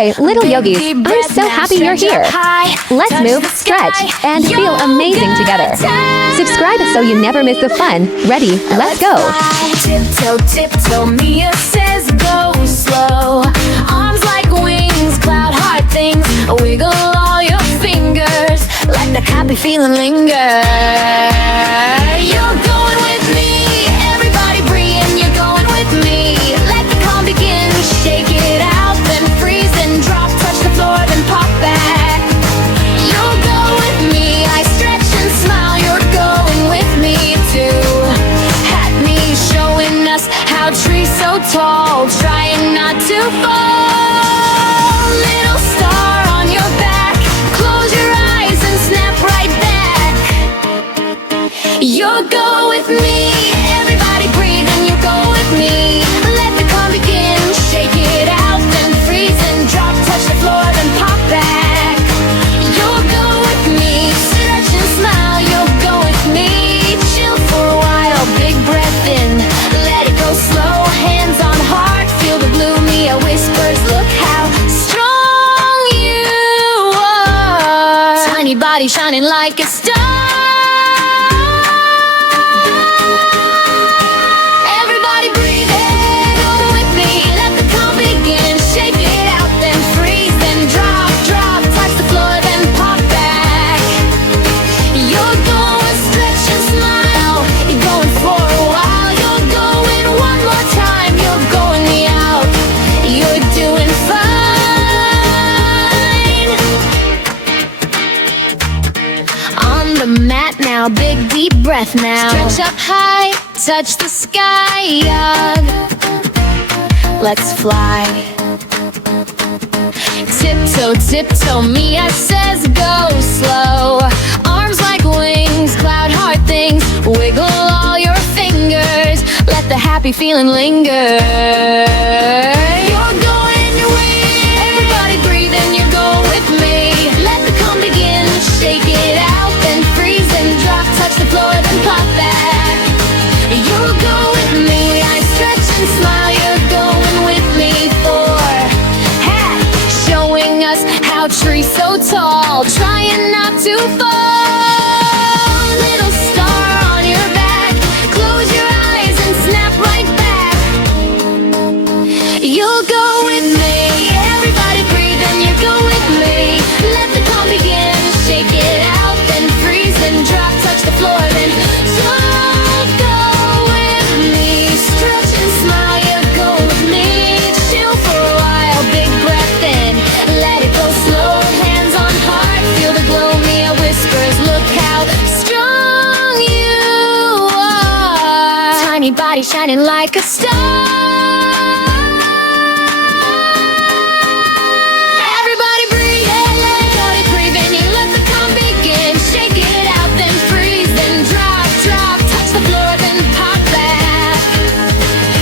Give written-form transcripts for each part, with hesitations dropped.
Hi, little yogis. I'm so happy you're here. Let's move, stretch, and feel amazing together. Subscribe so you never miss the fun. Ready? Let's go. Tiptoe, tiptoe, Mia says go slow. Arms like wings, cloud heart things. Wiggle all your fingers, let the happy feeling linger. You're going with me, everybody breathe, you're going with me. Let the calm begin, shake it out, then freeze and drop, touch the floor, then pop back. You'll go with me, I stretch and smile, you're going with me too. Hat me showing us how trees so tall, trying not to fall. Little star on your back, close your eyes and snap right back. You'll go with me, everybody breathe and you go with me. Let the calm begin, shake it out, then freeze and drop, touch the floor, then pop back. You'll go with me, stretch and smile, you'll go with me. Chill for a while, big breath in, let it go slow, hands on heart, feel the blue. Mia whispers, look how strong you are. Tiny body shining like a star. Everybody breathe in, go with me, let the calm begin. Shake it out, then freeze, then drop, drop, touch the floor, then pop back. You're going, stretch and smile, you're going for a while. You're going one more time, you're going me out. You're doing fine. On the mat now, big deep breath now. Stretch up high, touch the sky, let's fly. Tiptoe, tiptoe, Mia says go slow. Arms like wings, cloud heart things. Wiggle all your fingers, let the happy feeling linger. You're going your way, everybody breathe and you go with me. Let the calm begin, shake it out, then freeze and drop, touch the floor, then pop back. You'll go with me, I stretch and smile, you're going with me for hat, showing us how trees so tall, trying not to fall. Little star on your back, close your eyes and snap right back. You'll go with me, everybody breathe and you go with me. Let the calm begin, shake it out, then freeze and drop, touch the floor, then you'll go with me. Stretch and smile, you go with me. Chill for a while, big breath in, let it go slow, hands on heart, feel the glow. Mia whispers, look how strong you are. Tiny body shining like a star. Everybody breathe, everybody breathe, and you let the calm begin. Shake it out, then freeze, then drop, drop, touch the floor, then pop back.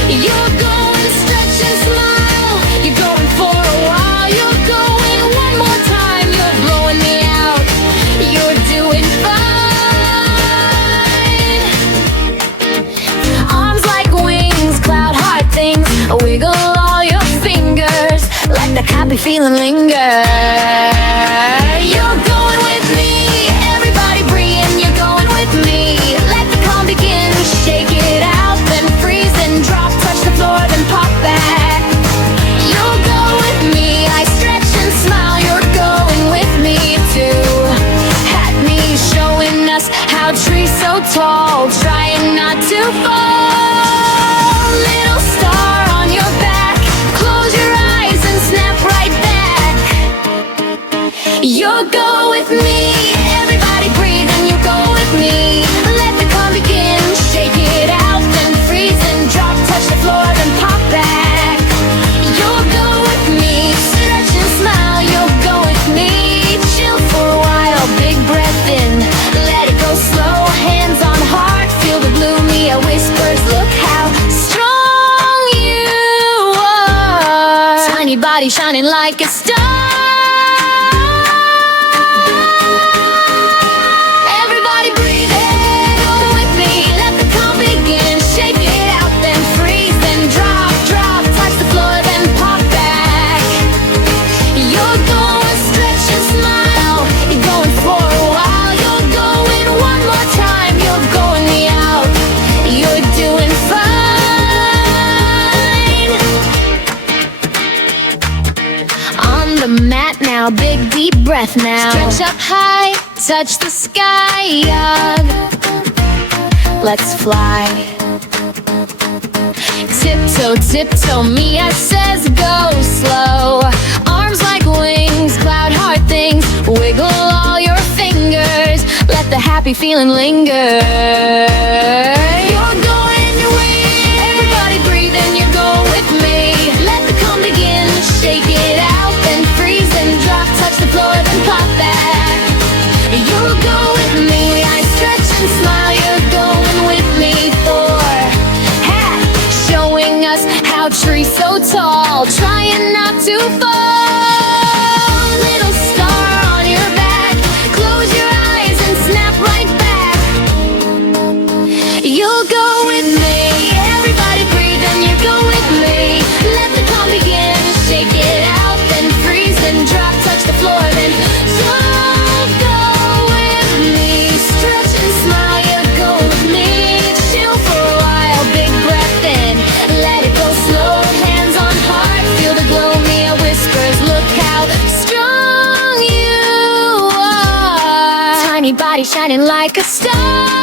You're going, stretch and smile, you're going for a while. You're going one more time, you're blowing me out. You're doing fine. Arms like wings, cloud heart things. Wiggle all your fingers, let the happy feeling linger. You're going with me, everybody breathe, you're going with me. Let the calm begin, shake it out, then freeze and drop, touch the floor, then pop back. You'll go with me, I stretch and smile, you're going with me too. Hat me showing us how trees so tall, trying not to fall. Little star on your back, close your eyes and snap right back. You'll go with me, everybody breathe and you go with me. Let the calm begin, shake it out, then freeze and drop, touch the floor, then pop back. You'll go with me, stretch and smile, you'll go with me. Chill for a while, big breath in, let it go slow, hands on heart, feel the blue. Mia whispers, look how strong you are. Tiny body shining like a star. Everybody breathe in, go with me, let the calm begin. Shake it out, then freeze, then drop, drop, touch the floor, then pop back. the mat now, big deep breath now. Stretch up high, touch the sky, let's fly. Tiptoe, tiptoe, Mia says go slow. Arms like wings, cloud heart things. Wiggle all your fingers, let the happy feeling linger. You're going your way, everybody breathe and you're going with me. Let the calm begin, shake it out, then freeze and drop. Touch the floor, then pop back. You'll go with me, I stretch and smile. You're going with me for hat, showing us how trees so tall, trying not to fall. Little star on your back, close your eyes and snap right back. You'll go with me, everybody breathe and you go with me. Let the calm begin, shake it out, then freeze and drop. Touch the floor, then you'll go with me. Stretch and smile, you go with me. Chill for a while, big breath in, let it go slow. Hands on heart, feel the glow. Mia whispers, look how strong you are. Tiny body shining like a star.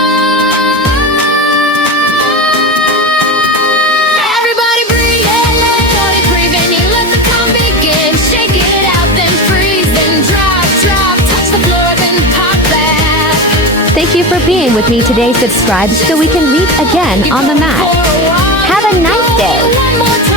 Everybody breathe, everybody breathe, and you let the calm begin. Shake it out, then freeze, then drop, drop. Touch the floor, then pop back. Thank you for being with me today. Subscribe so we can meet again on the mat. Have a nice day. One more time.